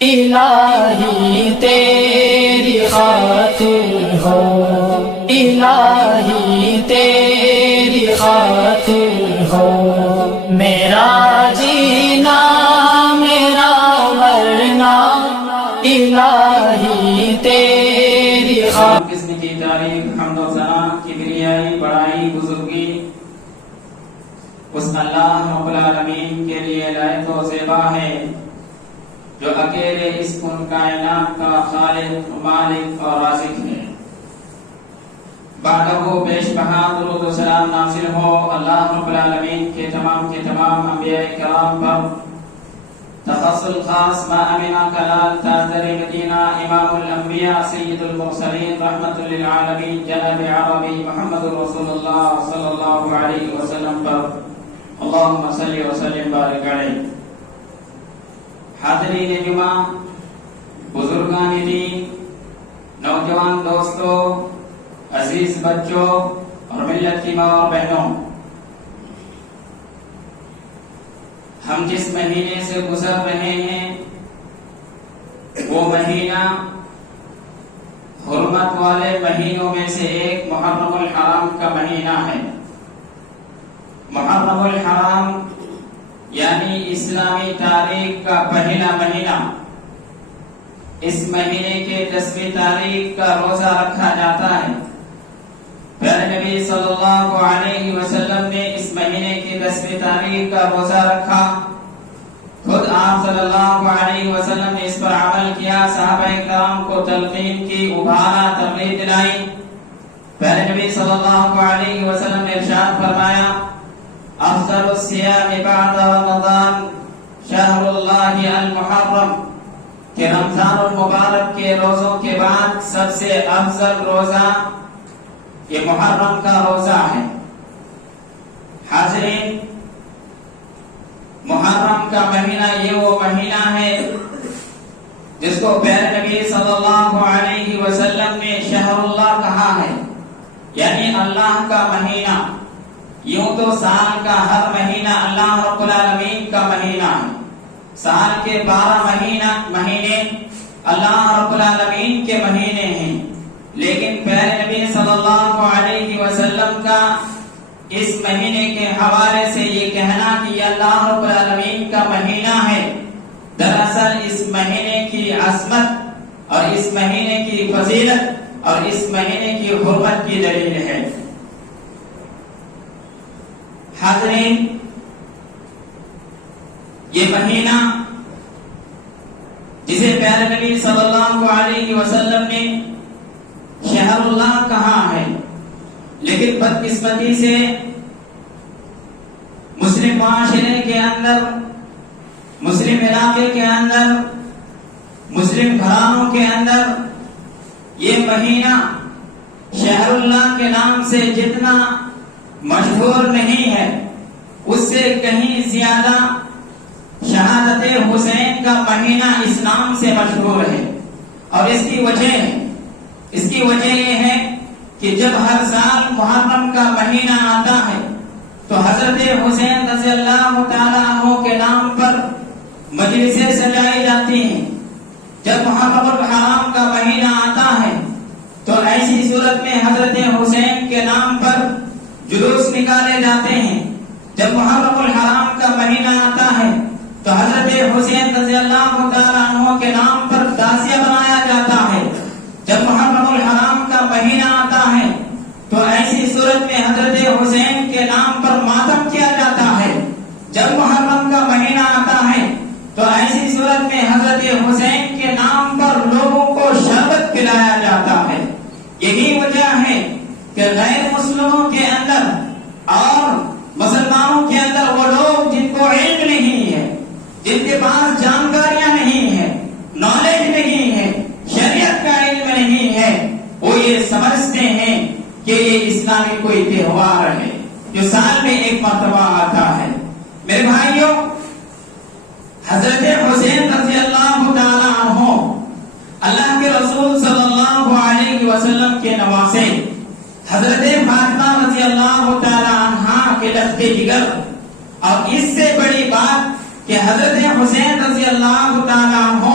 الہی تیری خاطر ہو، الہی تیری خاطر ہو، میرا جینا میرا مرنا الہی تیری خاطر۔ قسم کی تعریف حمد و ثنا کبریائی بڑائی بزرگی اس اللہ رب العالمین کے لیے لائق و زیبا ہے جو اکیلے اس کون کائنات کا خالق مالک اور رازق ہے۔ بعدہ پیش بہا درود و سلام نازل ہو اللہ رب العالمین کے تمام انبیاء کرام پر، تفضل خاص با امینہ کلال تاجدر مدینہ امام الانبیاء سید المرسلین رحمت للعالمین جناب عربی محمد رسول اللہ صلی اللہ علیہ وسلم پر، اللہم صلی وسلم بارک علیہ۔ حاضرین جمعہ، بزرگان دین، نوجوان دوستوں، عزیز بچوں اور ملت کی ماں اور بہنوں، ہم جس مہینے سے گزر رہے ہیں وہ مہینہ حرمت والے مہینوں میں سے ایک محرم الحرام کا مہینہ ہے۔ محرم الحرام یعنی اسلامی تاریخ کا پہلا مہینہ، اس مہینے کے 10ویں تاریخ کا روزہ رکھا جاتا ہے۔ پیارے نبی صلی اللہ علیہ وسلم نے اس مہینے کی 10ویں تاریخ کا روزہ رکھا، خود آپ صلی اللہ علیہ وسلم نے اس پر عمل کیا، صحابہ کرام کو تلقین کی، ابھارا، ترغیب دلائی۔ پیارے نبی صلی اللہ علیہ وسلم نے ارشاد فرمایا، افضل الصیام بعد رمضان شہر اللہ المحرم، کہ رمضان المبارک کے روزوں کے بعد سب سے افضل روزہ یہ محرم کا روزہ ہے۔ حاضرین، محرم کا مہینہ یہ وہ مہینہ ہے جس کو پیارے نبی صلی اللہ علیہ وسلم نے شہر اللہ کہا ہے، یعنی اللہ کا مہینہ۔ یوں تو سال کا ہر مہینہ اللہ رب العالمین کا مہینہ ہے، سال کے 12 مہینے اللہ رب العالمین کے مہینے ہیں، لیکن پیارے نبی صلی اللہ علیہ وسلم کا اس مہینے کے حوالے سے یہ کہنا کہ یہ اللہ رب العالمین کا مہینہ ہے، دراصل اس مہینے کی عظمت اور اس مہینے کی فضیلت اور اس مہینے کی حرمت کی دلیل ہے۔ حاضرین، یہ مہینہ جسے پیارے نبی صلی اللہ علیہ وسلم نے شہر اللہ کہا ہے، لیکن بدقسمتی سے مسلم معاشرے کے اندر، مسلم علاقے کے اندر، مسلم گھرانوں کے اندر یہ مہینہ شہر اللہ کے نام سے جتنا مشہور نہیں ہے، اس سے کہیں زیادہ شہادت حسین کا مہینہ اس نام سے مشہور ہے۔ اور اس کی وجہ یہ ہے کہ جب ہر سال محرم کا مہینہ آتا ہے تو حضرت حسین رضی اللہ تعالیٰ عنہ کے نام پر مجلسیں سجائی جاتی ہیں۔ جب محرم الحرام کا مہینہ آتا ہے تو ایسی صورت میں حضرت حسین کے نام پر جلوس نکالے جاتے ہیں۔ جب محرم الحرام کا مہینہ آتا ہے تو حضرت حسین رضی اللہ تعالیٰ عنہ کے نام پر تعزیہ بنایا جاتا ہے۔ جب محرم الحرام کا مہینہ آتا ہے تو ایسی صورت میں حضرت حسین کے نام پر ماتم کیا جاتا ہے۔ جب محرم کا مہینہ آتا ہے تو ایسی صورت میں حضرت حسین کے نام پر لوگوں کو شربت پلایا جاتا ہے۔ یہی وجہ ہے کہ غیر مسلموں کے اندر اور مسلمانوں کے اندر وہ لوگ جن کو علم نہیں ہے، جن کے پاس جانکاریاں نہیں ہیں، نالج نہیں ہے، شریعت کا علم نہیں ہے، وہ یہ سمجھتے ہیں کہ یہ اسلامی کوئی تہوار ہے جو سال میں ایک مرتبہ آتا ہے۔ میرے بھائیوں، حضرت حسین رضی اللہ تعالی عنہ اللہ کے رسول صلی اللہ علیہ وسلم کے نواسے، حضرت فاطمہ رضی اللہ تعالی عنہا کے لخت جگر، اور اس سے بڑی بات کہ حضرت حسین رضی اللہ تعالی عنہ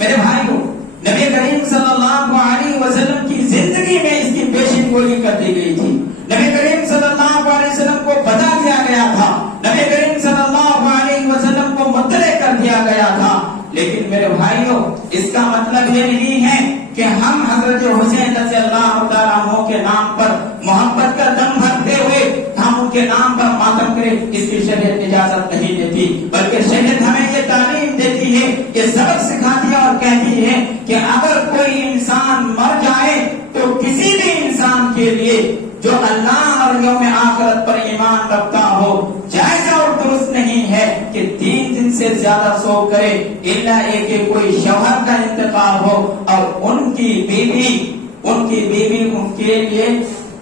میرے بھائیوں، نبی کریم صلی اللہ علیہ وسلم کی زندگی میں اس کی پیشن گوئی کر دی گئی تھی. نبی کریم صلی اللہ علیہ وسلم کو بتا دیا گیا تھا، نبی کریم صلی اللہ علیہ وسلم کو مطلع کر دیا گیا تھا. لیکن میرے بھائیوں، اس کا مطلب یہ نہیں ہے کہ ہم حضرت حسین رضی اللہ تعالیٰ عنہ کے نام پر محبت کا دم بھرتے ہوئے ہم ان کے نام پر ماتم کریں. اس کی شریعت اجازت نہیں دیتی، بلکہ شریعت ہمیں یہ تعلیم دیتی ہے، یہ سبق سکھاتی ہے اور کہتی ہے کہ اگر کوئی انسان مر جائے تو کسی بھی انسان کے لیے جو اللہ اور یوم آخرت پر ایمان رکھتا ہو، جائز اور درست نہیں ہے کہ 3 دن سے زیادہ سو کرے، الا ایک کہ کوئی شوہر کا انتقال ہو اور ان کی بیوی ان کے لیے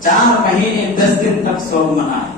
4 مہینے 10 دن تک سوگ منائے.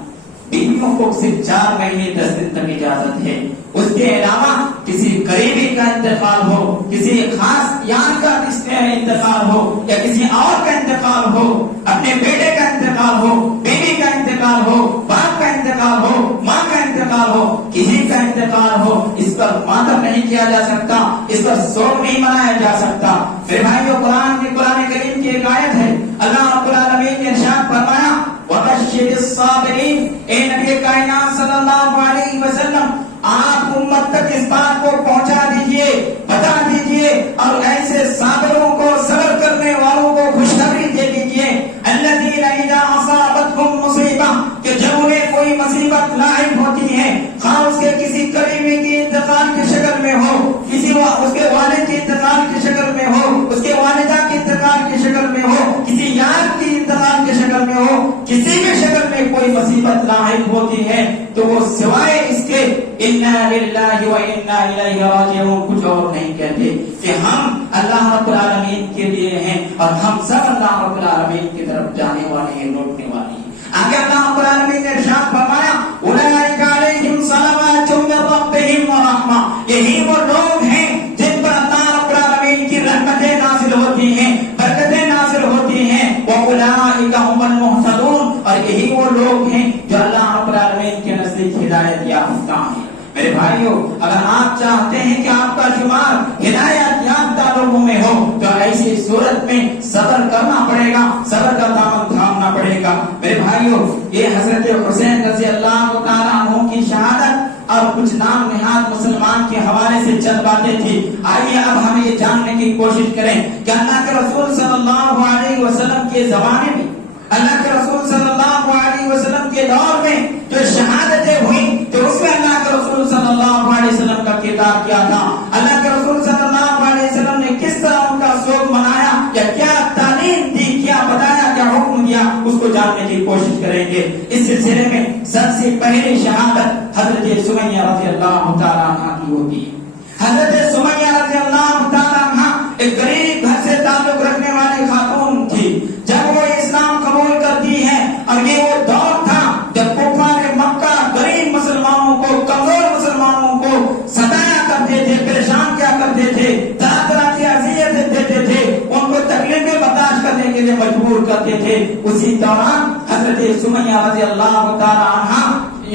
بیویوں کو صرف 4 مہینے 10 دن تک اجازت ہے. اس کے علاوہ کسی قریبی کا انتقال ہو، کسی خاص یار کا انتقال ہو، یا کسی اور کا انتقال ہو، اپنے بیٹے کا انتقال ہو، بیوی کا انتقال ہو، باپ کا انتقال ہو، ماں کا انتقال ہو، کسی کا انتقال ہو، اس پر ماتم نہیں کیا جا سکتا، اس پر سوگ نہیں منایا جا سکتا. پھر بھائیو، قرآن کریم کی ایک آیت ہے، اللہ رب العالمین نے ارشاد فرمایا وَبَشِّرِ الصَّابِرِينَ. اے نبی کائنات صلی اللہ علیہ وسلم، آپ امت تک اس بات کو پہنچا دیجئے، بتا دیجئے، اور ایسے صابروں کو، صبر کرنے والوں کو خوشخبری دے دیجئے. الذین اذا اصابتهم مصیبہ، کہ جب انہیں کوئی مصیبت لاحق ہوتی ہے، خواہ اس کے کسی قریبی کی انتقال کی شکل میں ہو، اس کے والد کی انتقال کی شکل میں ہو، اس کے والدہ کی انتقال کی شکل میں ہو، کسی یار کی انتقال کی شکل میں ہو، کسی بھی شکل میں کوئی مصیبت لاحق ہوتی ہے، تو وہ سوائے اس کے انا للہ و انا الیہ راجعون کچھ اور نہیں کہتے کہ ہم اللہ رب العالمین کے لیے ہیں اور ہم سب اللہ رب العالمین کی طرف جانے والے ہیں، لوٹنے والے ہیں. آگے اللہ رب العالمین نے ارشاد فرمایا اولئک علیہم صلوات من ربہم ورحمہ. یہی وہ لوگ ہیں جن پر اللہ رب العالمین کی رحمتیں نازل ہوتی ہیں، برکتیں نازل ہوتی ہیں. واولئک هم المهتدون. اور یہی وہ لوگ ہیں جو اللہ رب العالمین کے نزدیک ہدایت یافتہ ہیں. میرے بھائیوں، اگر آپ چاہتے ہیں کہ آپ کا شمار ہدایت یافتہ لوگوں میں ہو تو ایسی صورت میں صبر کرنا پڑے گا، صبر کا دامن تھامنا پڑے گا. میرے بھائیوں، یہ حضرت حسین رضی اللہ تعالیٰ عنہ کی شہادت اور کچھ نام نہاد مسلمان کے حوالے سے چند باتیں تھی. آئیے اب ہم یہ جاننے کی کوشش کریں کہ اللہ کے رسول صلی اللہ علیہ وسلم کے زمانے میں، اللہ کے رسول صلی اللہ علیہ وسلم کے دور میں جو شہادتیں ہوئی تو اس میں اللہ کے رسول صلی اللہ علیہ وسلم کا کردار کیا تھا، اللہ کے رسول صلی اللہ علیہ وسلم نے کس طرح ان کا سوگ منایا، یا کیا تعلیم دی، کیا بتایا، کیا حکم دیا، اس کو جاننے کی کوشش کریں گے. اس سلسلے میں سب سے پہلی شہادت حضرت سمیہ رضی اللہ تعالیٰ عنہ کی ہوتی ہے. حضرت سمیہ رضی اللہ تعالیٰ عنہ ایک غریب گھر سے تعلق رکھنے والی خاتون تھی. جب وہ اسلام قبول کرتی ہے، اور یہ وہ دور تھا جب کفار مکہ غریب مسلمانوں کو، کمزور مسلمانوں کو ستایا کرتے تھے، پریشان کیا کرتے تھے، طرح طرح کی اذیتیں دیتے تھے، ان کو تکلیفیں برداشت کرنے کے لیے مجبور کرتے تھے. اسی دوران حضرت سمیہ رضی اللہ تعالی عنہا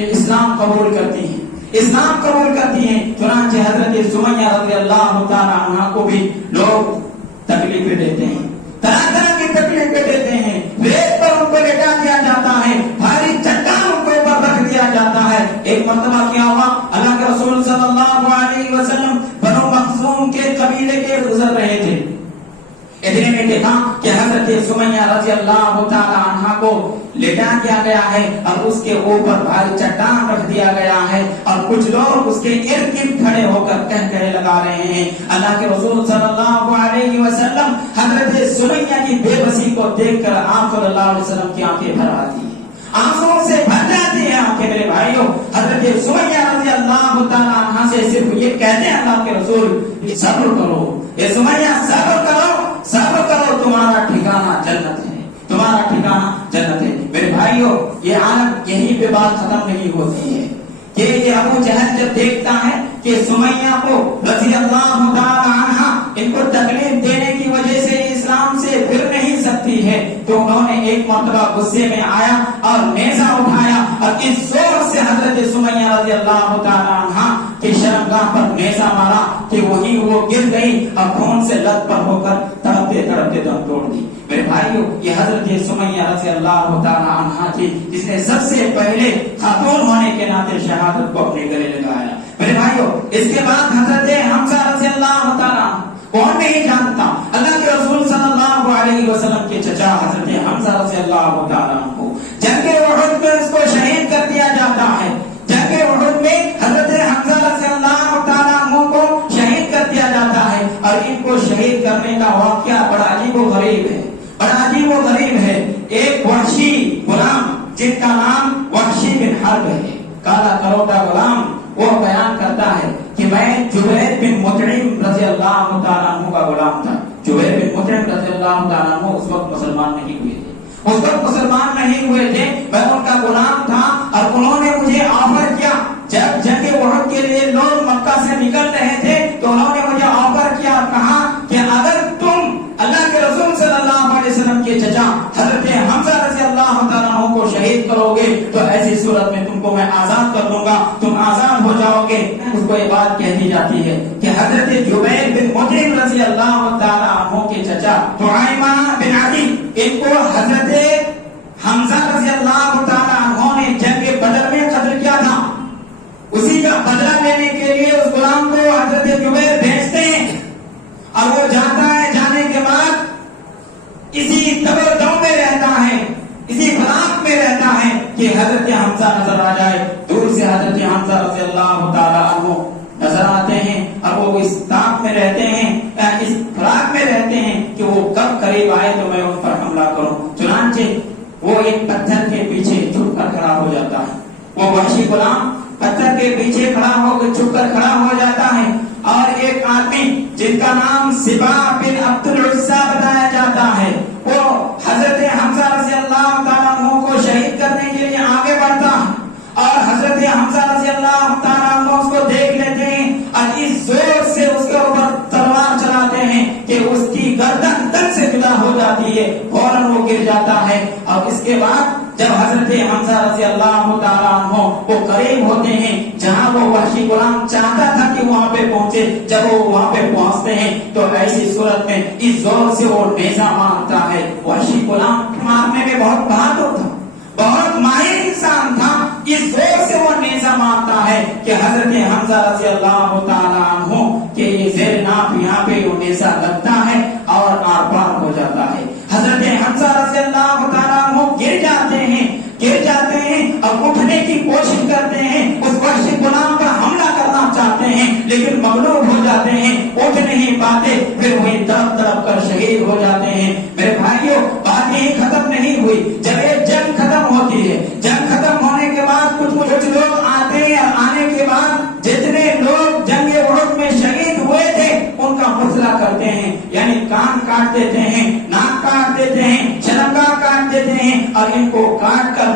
اسلام قبول کرتی ہیں، اسلام قبول کرتی ہیں. چنانچہ حضرت سمیہ رضی اللہ تعالی عنہا کو بھی لوگ تکلیفیں دیتے ہیں، طرح طرح کی تکلیفیں دیتے ہیں. ریت پر ان کو لٹا دیا جاتا ہے، بھاری چٹان ان کو اوپر رکھ دیا جاتا ہے. ایک مرتبہ کیا ہوا، اللہ کے رسول صلی اللہ علیہ وسلم بنو مخزوم کے قبیلے کے گزر رہے تھے. اتنے میں دیکھا کہ حضرت سمیہ رضی اللہ تعالی عنہا کو لٹا دیا گیا ہے اور اس کے اوپر بھاری چٹان رکھ دیا گیا ہے، اور کچھ لوگ اس کے ارد گرد کھڑے ہو کر کہے لگا رہے ہیں. اللہ کے رسول صلی اللہ علیہ وسلم حضرت سمیہ کی بے بسی کو دیکھ کر آپ صلی اللہ علیہ وسلم کی آنکھیں بھر آتی ہیں، آنکھوں سے بھر جاتی ہیں آنکھیں. میرے بھائیوں، حضرت سمیہ رضی اللہ تعالی عنہا سے صرف یہ کہتے ہیں اللہ کے رسول صبر کرو، یہ سمیہ صبر کرو، صبر کرو، تمہارا ٹھکانہ جنت ہے، تمہارا ٹھکانہ جنت ہے. میرے بھائیوں، یہ عالم یہیں پہ بات ختم نہیں ہوتی ہے کہ یہ ابو جہل جب دیکھتا ہے کہ سمیہ کو رضی اللہ تعالی عنہا ان کو تکلیف دینے کی وجہ سے اسلام سے پھر نہیں سکتی ہے، تو انہوں نے ایک مرتبہ غصے میں آیا اور نیزہ اٹھایا اور اس زور سے حضرت سمیہ رضی اللہ تعالی عنہا کی شرمگاہ اللہ پر نیزہ مارا کہ وہی وہ گر گئی اور خون سے لت پر ہو کر تڑپتے تڑپتے دم توڑ دی. میرے بھائیو یہ حضرت سمیہ رضی اللہ تعالی عنہا تھی جس نے سب سے پہلے خاتون ہونے کے ناطے شہادت کو اپنے گلے لگایا. میرے بھائیو اس کے بعد حضرت حمزہ رضی اللہ تعالی کون نہیں جانتا اللہ کے رسول صلی اللہ علیہ وسلم کے چچا حضرت حمزہ رضی اللہ تعالی عنہ جنگ احد میں اس کو شہید کر دیا جاتا ہے. جنگ احد میں حضرت حمزہ رضی اللہ تعالی عنہ کو شہید کر دیا جاتا ہے اور ان کو شہید کرنے کا واقعہ بڑا عجیب و غریب ہے. بڑا عجیب و غریب ہے. ایک وحشی غلام جن کا نام وحشی بن حرب ہے, کالا کروٹا غلام, وہ بیان کرتا ہے کہ میں جبیر بن مطعم رضی اللہ تعالیٰ عنہ کا غلام تھا. جبیر بن مطعم رضی اللہ تعالیٰ عنہ اس وقت مسلمان نہیں ہوئے تھے. اس وقت مسلمان نہیں ہوئے تھے, میں ان کا غلام تھا اور انہوں نے مجھے آفر کیا. جب جنگ احد کے لیے لوگ مکہ سے نکل رہے تھے تو انہوں نے مجھے آفر کیا اور کہا کہ اگر تم اللہ کے رسول صلی اللہ علیہ وسلم کے چچا حضرت حمزہ رضی اللہ تعالیٰ عنہ کو شہید کرو گے تو ایسی صورت میں تم کو میں آزاد کر دوں گا, تم آزاد ہو جاؤ گے. اس کو یہ بات کہہ دی جاتی ہے کہ حضرت جبیر بن مطعم رضی اللہ تعالیٰ عنہ کے چچا طعیمہ بن عدی ان کو حضرت حمزہ رضی اللہ تعالیٰ عنہ نے جنگ بدر میں قتل کیا تھا. اسی کا بدلہ لینے کے لیے اس غلام کو حضرت جبیر بھیجتے ہیں اور وہ جاتا ہے. جانے کے بعد اسی دبردو میں رہتا ہے, اسی فراق میں رہتا ہے کہ حضرت حمزہ نظر آ جائے. دور سے حضرت حمزہ رضی اللہ تعالیٰ عنہ نظر آتے ہیں اور وہ اس طاق میں رہتے ہیں, اس فراق میں رہتے ہیں کہ وہ کب قریب آئے تو میں ان پر حملہ کروں. چنانچہ وہ ایک پتھر کے پیچھے چھپ کر کھڑا ہو جاتا ہے. وہ وحشی غلام پتھر کے پیچھے کھڑا ہو کر چھپ کر کھڑا ہو جاتا ہے اور ایک آدمی جن کا نام سبا بن عبد العزا بتایا جاتا ہے وہ حضرت حمزہ رضی اللہ تعالیٰ عنہ کو شہید کرنے کے لیے آگے بڑھتا ہے اور حضرت حمزہ رضی اللہ تعالیٰ عنہ اس کو دیکھ لیتے ہیں اور اس زور سے اس کے اوپر تلوار چلاتے ہیں کہ اس کی گردن تن سے جدا ہو جاتی ہے, فوراً وہ گر جاتا ہے. اور اس کے بعد جب حضرت حمزہ رضی اللہ تعالیٰ عنہ وہ قریب ہوتے ہیں جہاں وہ وحشی غلام چاہتا تھا کہ وہاں پہ پہنچے, جب وہ وہاں پہ پہنچتے ہیں تو ایسی صورت میں اس زور سے وہ نیزہ مارتا ہے. وحشی غلام مارنے میں بہت بہادر تھا, بہت ماہر انسان تھا. اس زور سے وہ نیزہ مارتا ہے کہ حضرت حمزہ رضی اللہ تعالیٰ عنہ کہ یہ زیر ناف یہاں پہ وہ نیزہ لگتا ہے اور آر پار ہو جاتا ہے. حضرت حمزہ رضی اللہ تعالیٰ عنہ گر جاتے ہیں اور اٹھنے کی کوشش کرتے ہیں, اس وحشی غلام پر حملہ کرنا چاہتے ہیں لیکن مغلوب ہو جاتے ہیں, اٹھ نہیں پاتے, پھر وہی تڑپ تڑپ کر شہید ہو جاتے ہیں. میرے بھائیوں بات یہی ختم نہیں ہوئی. جب یہ جنگ ختم ہوتی ہے, جنگ ختم ہونے کے بعد کچھ لوگ آتے ہیں اور آنے کے بعد جتنے لوگ جنگ احد میں شہید ہوئے تھے ان کا مسئلہ کرتے ہیں, یعنی کان کاٹ دیتے ہیں, ناک کاٹ دیتے ہیں, شرمگاہ کاٹ دیتے ہیں اور ان کو کاٹ کر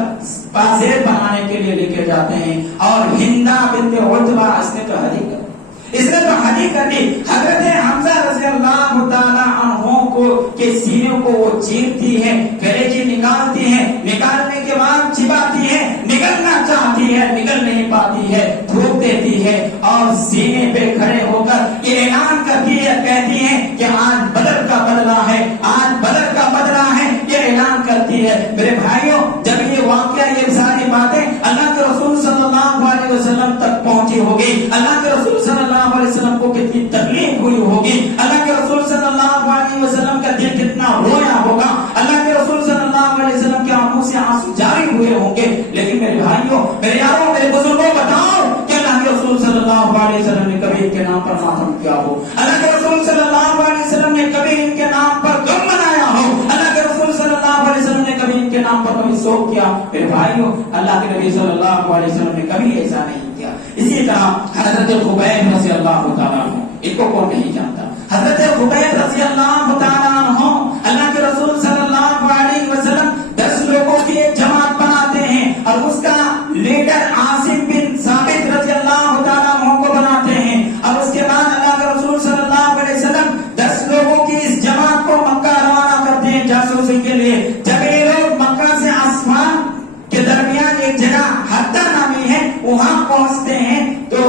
بازیر بنانے کے لیے لے کے جاتے ہیں. اور ہندا بنت عتبہ اس نے تو حدی کر دی. حضرت حمزہ رضی اللہ تعالیٰ عنہ کو کے سینے کو وہ چیرتی ہے, کلیجی نکالتی ہے, نکالنے کے بعد چباتی ہے, نکلنا چاہتی ہے, نکل نہیں پاتی ہے, تھوک دیتی ہے اور سینے پہ کھڑے ہو کر یہ اعلان کرتی ہے, کہتی ہے کہ آج بدر کا بدلہ ہے, آج بدر کا بدلہ ہے, یہ اعلان کرتی ہے. میرے بھائیوں جب یہ واقعہ یہ ساری باتیں اللہ کے رسول صلی اللہ علیہ وسلم تک پہنچی ہوگی, اللہ کے رسول صلی اللہ علیہ وسلم کو کتنی تکلیف ہوئی ہوگی, اللہ کے رسول صلی اللہ علیہ وسلم کا دل کتنا رویا ہوگا, اللہ کے رسول صلی اللہ علیہ وسلم کے آنکھوں سے آنسو جاری ہوئے ہوں گے. لیکن میرے بھائیوں, میرے یاروں, میرے بزرگوں, بتاؤ کہ اللہ کے رسول صلی اللہ علیہ وسلم نے کبھی ان کے نام پر ماتم کیا ہو, اللہ کے رسول صلی اللہ علیہ وسلم نے کبھی ان کے نام پر غم منایا ہو, اللہ کے رسول صلی اللہ علیہ وسلم نے کبھی ان کے نام پر کبھی سوگ کیا؟ میرے بھائیوں اللہ کے نبی صلی اللہ علیہ وسلم نے کبھی ایسا نہیں کیا. اسی طرح حضرت خبیب رضی اللہ تعالیٰ عنہ, ان کو کون نہیں جانتا, حضرت خبیب رضی اللہ تعالیٰ عنہ اللہ کے رسول صلی اللہ علیہ وسلم 10 لوگوں کی ایک جماعت بناتے ہیں اور اس کا لیڈر عاصم بن ثابت رضی اللہ تعالیٰ عنہ کو بناتے ہیں. اور اس کے بعد اللہ کے رسول صلی اللہ علیہ وسلم 10 لوگوں کی اس جماعت کو مکہ روانہ کرتے ہیں جاسوسی کے لیے. جب یہ لوگ مکہ سے آسمان کے درمیان ایک جگہ حدہ نامی ہے وہاں پہنچتے ہیں تو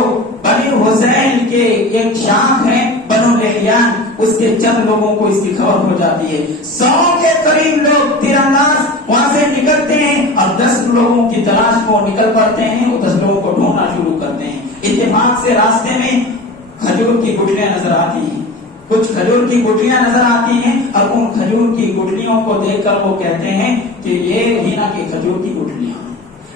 بنی حسین ایک شاخ ہے بنو لحیان، اس کے چند لوگوں کو اس کی خبر ہو جاتی ہے. 100 کے قریب لوگ تیر انداز وہاں سے نکلتے ہیں اور 10 لوگوں کی تلاش کو نکل پڑتے ہیں. وہ 10 لوگوں کو ڈھونڈنا شروع کرتے ہیں. اتفاق سے راستے میں کھجور کی گٹلیاں نظر آتی ہیں. کچھ کھجور کی گٹلیاں نظر آتی ہیں اور ان کھجور کی گٹلیوں کو دیکھ کر وہ کہتے ہیں کہ یہ ہینا کی کھجور کی گٹلیاں ہیں.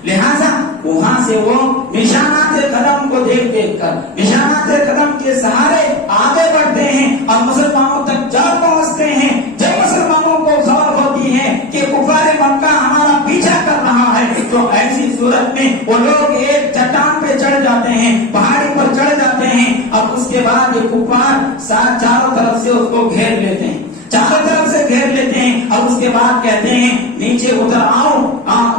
لہذا وہاں سے وہ نشانات قدم کو دیکھ دیکھ کر نشانات قدم کے سہارے آگے بڑھتے ہیں اور مسلمانوں تک جا پہنچتے ہیں. جب مسلمانوں کو خبر ہوتی ہے کہ کفار مکہ ہمارا پیچھا کر رہا ہے تو ایسی صورت میں وہ لوگ ایک چٹان پہ چڑھ جاتے ہیں، پہاڑی پر چڑھ جاتے ہیں اور اس کے بعد یہ کفار چاروں طرف سے اس کو گھیر لیتے ہیں، چاروں طرف سے گھیر لیتے ہیں اور اس کے بعد کہتے ہیں نیچے اتر آؤ،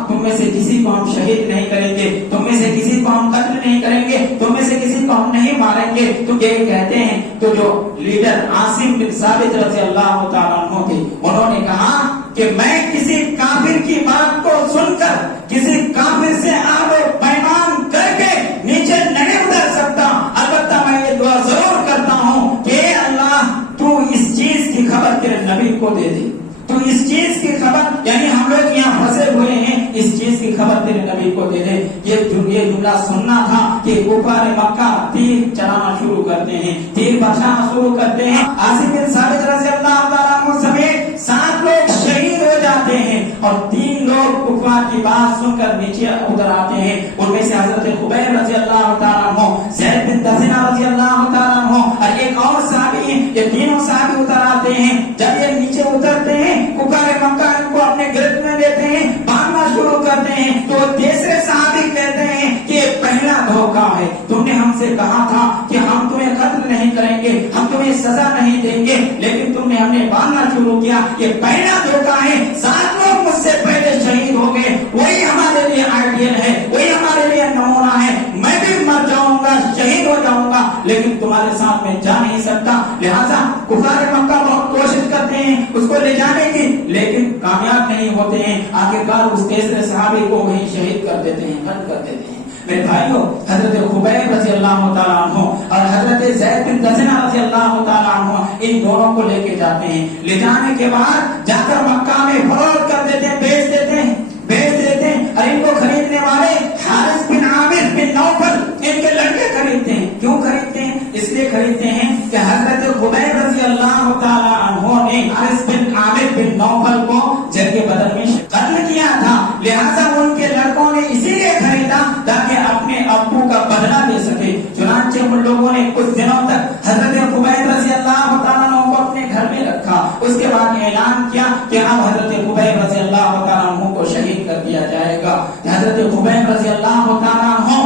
تم میں سے کسی کو ہم شہید نہیں کریں گے، تم میں سے کسی کو ہم قتل نہیں کریں گے، تم میں سے کسی کو ہم نہیں ماریں گے. تو یہ کہتے ہیں تو جو لیڈر عاصم بن ثابت رضی اللہ تعالیٰ عنہ تھے، انہوں نے کہا کہ میں کسی کافر کی بات کو سن کر کسی کافر سے آب و پیمان کر کے نیچے نہیں اتر سکتا. البتہ میں یہ دعا ضرور کرتا ہوں کہ اللہ تو اس چیز کی خبر تیرے نبی کو دے دے، تو اس چیز کی خبر، یعنی ہم لوگ یہاں پھنسے ہوئے ہیں، اس چیز کی خبر تیرے نبی کو دے دے. یہ جملہ سننا تھا کہ کفار مکہ تیر چلانا شروع کرتے ہیں، تیر برسانا شروع کرتے ہیں. عاصم بن ثابت رضی اللہ تعالیٰ عنہ سمیت 7 لوگ شہید ہو جاتے ہیں اور 3 لوگ کفار کی بات سن کر نیچے اتر آتے ہیں. ان میں سے حضرت خبیب رضی اللہ تعالیٰ عنہ، زید بن دثنہ رضی اللہ تعالیٰ عنہ اور ایک اور صحابی ہیں. یہ تینوں صحابی اتر آتے ہیں. جب یہ نیچے اترتے ہیں کفار مکہ ان کو اپنے گرفت میں لیتے ہیں، باندھنا شروع کرتے ہیں. تو تیسرے صحابی کہتے ہیں کہ پہلا دھوکہ ہے، تم نے ہم سے کہا تھا کہ ہم تمہیں قتل نہیں کریں گے، ہم تمہیں سزا نہیں دیں گے، لیکن تم نے ہمیں باندھنا شروع کیا. یہ پہلا دھوکہ ہے. 7 لوگ مجھ سے پہلے شہید ہو گئے، وہی ہمارے لیے آئیڈیل ہے، وہی ہمارے لیے نمونہ ہے. میں بھی مر جاؤں گا، شہید ہو جاؤں گا، لیکن تمہارے ساتھ میں جا نہیں سکتا. لہذا کفار مکہ بہت کوشش کرتے ہیں اس کو لے جانے کی، لیکن کامیاب نہیں ہوتے ہیں. آخرکار اس تیسرے صحابی کو وہی شہید کر دیتے ہیں، قتل کر دیتے ہیں. میرے بھائیوں، حضرت خبیب رضی اللہ تعالیٰ عنہ اور حضرت زید بن دثنہ رضی اللہ تعالیٰ عنہ ان دونوں کو لے کے جاتے ہیں. لے جانے کے بعد جا کر مکہ میں فروخت کر دیتے ہیں، بیچ دیتے ہیں اور ان کو خریدنے والے حارث بن عامر بن نوفل ان کے لڑکے خریدتے ہیں. کیوں خریدتے ہیں؟ اس لیے خریدتے ہیں کہ حضرت خبیب رضی اللہ تعالیٰ عنہ نے حارث بن عامر بن نوفل کو جنگ بدر میں قتل کیا تھا. لہذا ان کے لڑکوں نے اسی لیے خریدا تاکہ اپنے ابو کا بدلہ لے سکے. چنانچہ ان لوگوں نے کچھ دنوں تک حضرت خبیب رضی اللہ تعالیٰ عنہ کو اپنے گھر میں رکھا. اس کے بعد اعلان کیا کہ اب حضرت خبیب رضی اللہ تعالیٰ عنہ کو شہید کر دیا جائے گا. حضرت خبیب رضی اللہ تعالیٰ عنہ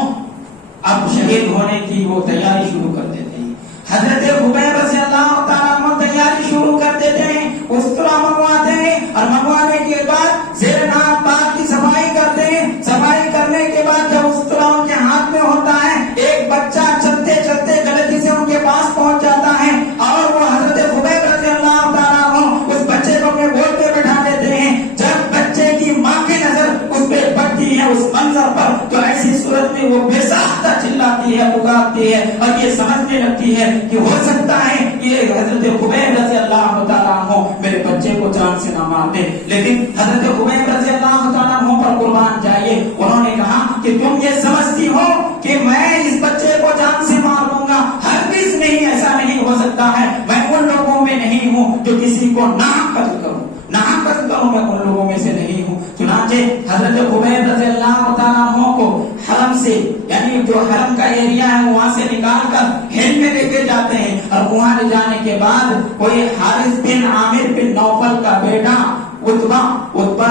اب شہید ہونے کی وہ تیاری شروع کر دیتے ہیں. حضرت خبیب رضی اللہ تعالیٰ عنہ تیاری شروع کر دیتے ہیں. استرا منگواتے ہیں اور منگوانے کے بعد زیر نام پاک کی صفائی کرتے ہیں. صفائی کرنے کے بعد جب استرا ان کے ہاتھ میں ہوتا ہے، ایک بچہ چلتے چلتے غلطی سے ان کے پاس پہنچ جاتا ہے اور وہ حضرت خبیب رضی اللہ تعالیٰ عنہ اس بچے کو اپنے گود پہ بٹھا دیتے ہیں. جب بچے کی ماں کی نظر اس پہ پڑتی ہے اس منظر پر تو ایسی صورت میں وہ بے ساختہ چلاتی ہے، پکارتی ہے اور یہ سمجھنے لگتی ہے کہ ہو سکتا ہے یہ حضرت خبیب رضی اللہ تعالیٰ عنہ میرے بچے کو جان سے نہ مار دے. لیکن حضرت خبیب رضی اللہ تعالیٰ عنہ پر قربان جائیے، انہوں نے کہا کہ تم یہ سمجھتی ہو کہ میں اس بچے کو جان سے مار دوں گا؟ ہرگز نہیں، ایسا نہیں ہو سکتا ہے. میں ان لوگوں میں نہیں ہوں جو کسی کو ناحق قتل کروں، ناحق قتل کروں، میں ان لوگوں میں سے نہیں ہوں. چنانچہ حضرت خبیب رضی اللہ تعالیٰ عنہ کو حرم سے، یعنی جو حرم کا ایریا ہے وہاں سے نکال کر ہل میں لے کے جاتے ہیں اور وہاں لے جانے کے بعد کوئی حارث بن عامر بن نوفل کا بیٹا عتبہ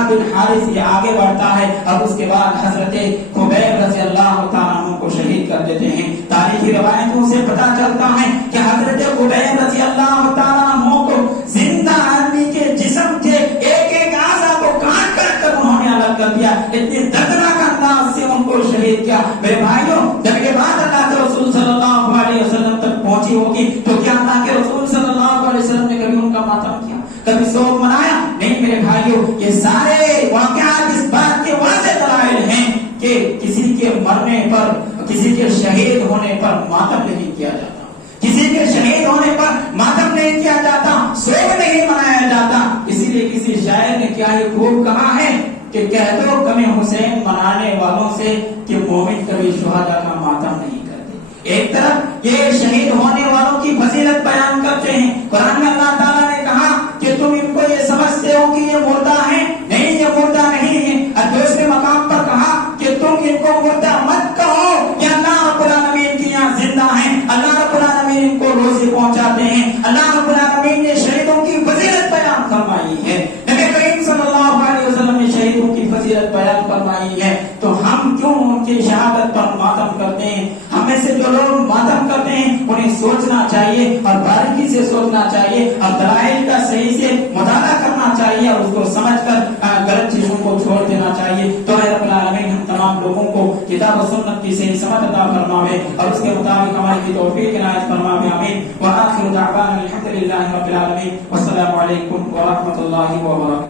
بن حارث یہ آگے بڑھتا ہے اور اس کے بعد حضرت خبیب رضی اللہ تعالیٰ عنہ کو شہید کر دیتے ہیں. تاریخی روایتوں سے پتہ چلتا ہے کہ حضرت خبیب رضی اللہ تعالیٰ عنہ کو زندہ آدمی کے جسم کے ایک ایک اعضا کو کاٹ کر انہوں نے الگ کر دیا. اتنی دردناک انداز سے ان کو شہید کیا. میرے بھائیوں، جب یہ بات اللہ کے رسول صلی اللہ علیہ وسلم تک پہنچی ہوگی تو کیا اللہ کے رسول صلی اللہ علیہ وسلم نے کبھی ان کا ماتم کیا، کبھی سوگ منایا؟ نہیں میرے بھائیوں، یہ سارے واقعات اس بات کے واضح دلائل ہیں کہ کسی کے مرنے پر، کسی کے شہید ہونے پر ماتم نہیں کیا جاتا. کیا یہ خوب کہا ہے کہ کہہ دو غم حسین منانے والوں سے کہ مومن کبھی شہداء کا ماتم نہیں کرتے۔ ایک طرف یہ شہید ہونے والوں کی فضیلت بیان کرتے ہیں، قرآن میں اللہ تعالیٰ نے کہا کہ تم ان کو یہ سمجھتے ہو کہ یہ مردہ ہیں، نہیں یہ مردہ نہیں ہے، اور دوسرے مقام پر کہا کہ تم ان کو مردہ مت کہو، یہ اللہ رب العالمین کی یہاں زندہ ہیں، اللہ رب العالمین ان کو روزی پہنچاتے ہیں، اللہ رب العالمین نے شہیدوں کی فضیلت بیان فرمائی ہے، نبی کریم صلی اللہ علیہ وسلم نے شہیدوں کی فضیلت بیان فرمائی ہے، تو ہم کیوں ان کی شہادت پر ماتم کرتے ہیں؟ ہم میں سے جو لوگ ماتم کرتے ہیں انہیں سوچنا چاہیے اور باریکی سے سوچنا چاہیے اور دلائل کا صحیح سے مطالعہ کرنا چاہیے اور اس کو سمجھ کر غلط چیزوں کو چھوڑ دینا چاہیے۔ تو اے رب العالمین ہم تمام لوگوں کو کتاب و سنت کی صحیح سمجھ عطا فرماوے اور اس کے مطابق ہماری کی توفیق عنایت فرماوے، آمین۔ وآخر دعوانا الحمد للہ رب العالمین، والسلام علیکم ورحمۃ اللہ وبرکاتہ۔